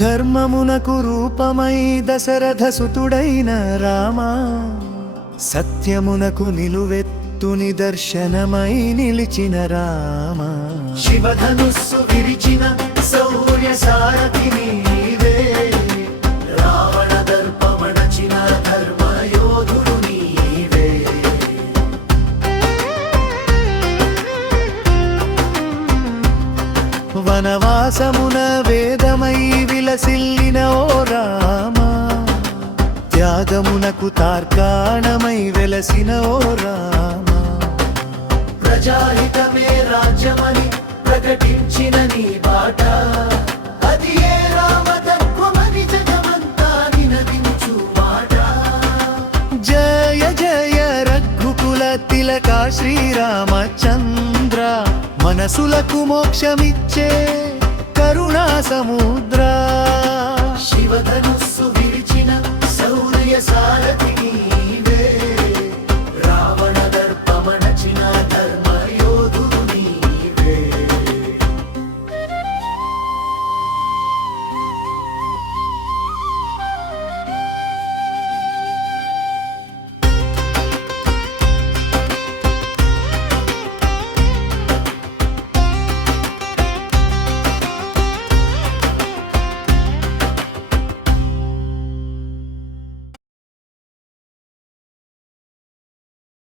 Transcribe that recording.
ధర్మమునకు రూపమై దశరథ సుతుడైన రామా, సత్యమునకు నిలువెత్తు నిదర్శనమై నిలిచిన రామా. శివధనుస్సు విరిచిన శౌర్య సారథి నీవే, రావణ దర్పమణచిన ధర్మయోధుడు నీవే. వనవాసమున వేదమై విలసిల్లిన ఓ రామా, త్యాగమునకు తార్కాణమై వెలసిన ఓ రామా. ప్రజాహితమే రాజ్యమని ప్రకటించిన నీ బాట, అది ఏ రామతత్వమని జగమంతా నినదించు మాట. జయ జయ రఘుకుల తిలక శ్రీరామచంద్ర, మనసులకు మోక్షమిచ్చే కరుణా సముద్ర. శివధనుస్సు విరిచిన శౌర్య సారథి